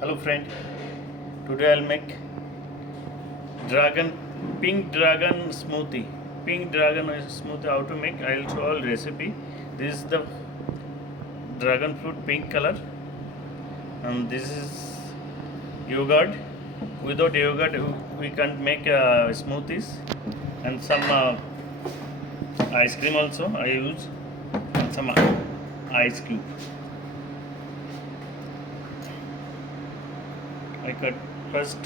Hello friend, today I'll make dragon pink dragon smoothie. Pink dragon smoothie how to make, I'll show all recipe. This is the dragon fruit pink color and this is yogurt. Without yogurt we can't make smoothies, and some ice cream also I use, and some ice cube. I cut first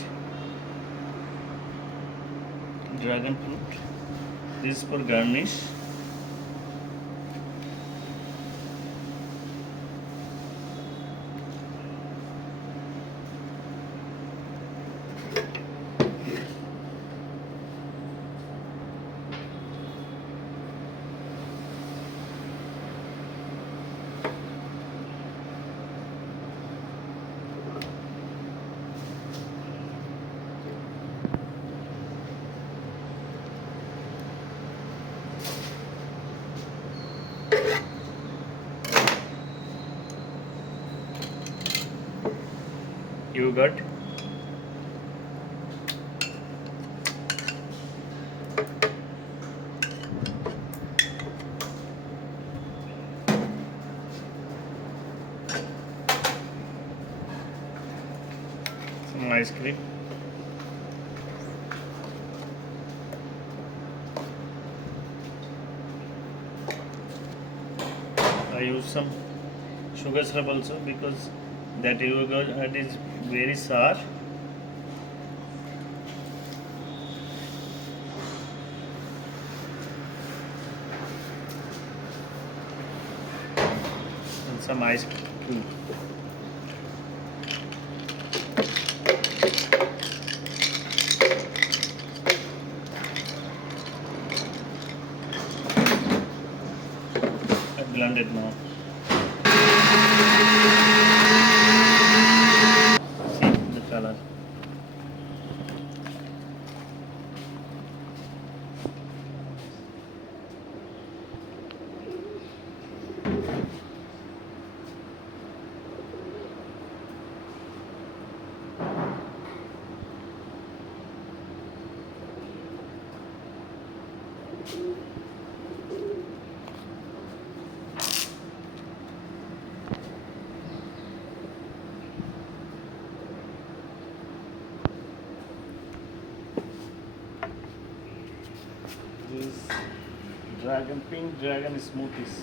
dragon fruit. This is for garnish. Yogurt, some ice cream, I use some sugar syrup also because that yogurt is very sour. And some ice cube. I blend it now. See the color. This pink dragon smoothies.